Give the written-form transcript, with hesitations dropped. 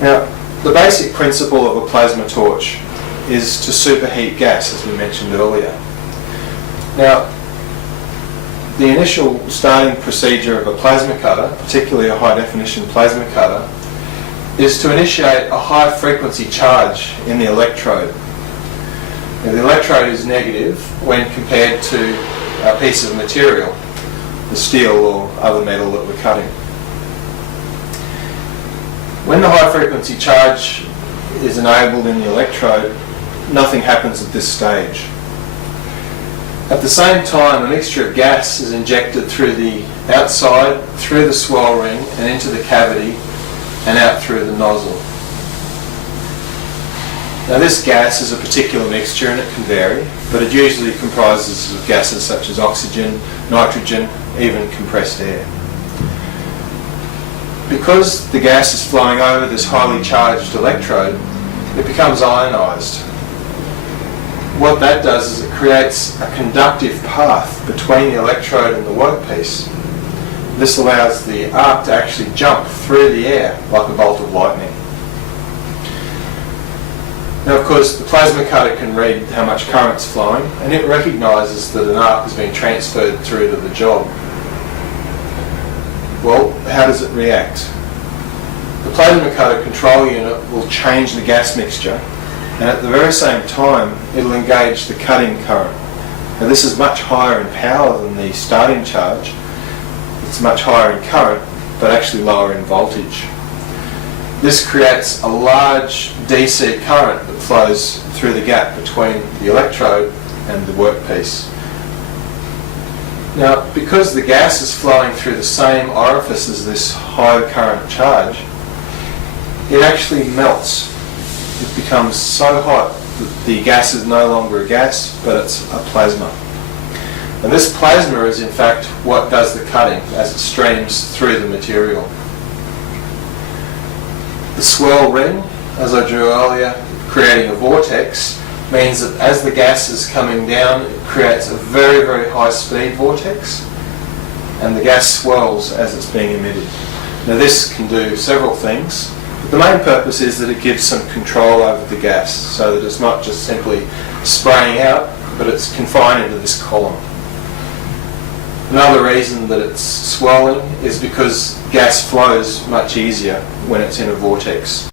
Now, the basic principle of a plasma torch is to superheat gas, as we mentioned earlier. Now, the initial starting procedure of a plasma cutter, particularly a high definition plasma cutter, is to initiate a high frequency charge in the electrode. Now, the electrode is negative when compared to a piece of material, the steel or other metal that we're cutting. When the high frequency charge is enabled in the electrode, nothing happens at this stage. At the same time, a mixture of gas is injected through the outside, through the swirl ring and into the cavity and out through the nozzle. Now, this gas is a particular mixture and it can vary, but it usually comprises of gases such as oxygen, nitrogen, even compressed air. Because the gas is flowing over this highly charged electrode, it becomes ionised. What that does is it creates a conductive path between the electrode and the workpiece. This allows the arc to actually jump through the air like a bolt of lightning. Now, of course, the plasma cutter can read how much current's flowing, and it recognises that an arc has been transferred through to the job. Well, how does it react? The plasma cutter control unit will change the gas mixture, and at the very same time it'll engage the cutting current. Now, this is much higher in power than the starting charge. It's much higher in current, but actually lower in voltage. This creates a large DC current that flows through the gap between the electrode and the workpiece. Now, because the gas is flowing through the same orifice as this high current charge, it actually melts. It becomes so hot that the gas is no longer a gas, but it's a plasma. And this plasma is in fact what does the cutting as it streams through the material. The swirl ring, as I drew earlier, creating a vortex, means that as the gas is coming down, it creates a very, very high speed vortex, and the gas swirls as it's being emitted. Now, this can do several things, but the main purpose is that it gives some control over the gas, so that it's not just simply spraying out, but it's confined into this column. Another reason that it's swirling is because gas flows much easier when it's in a vortex.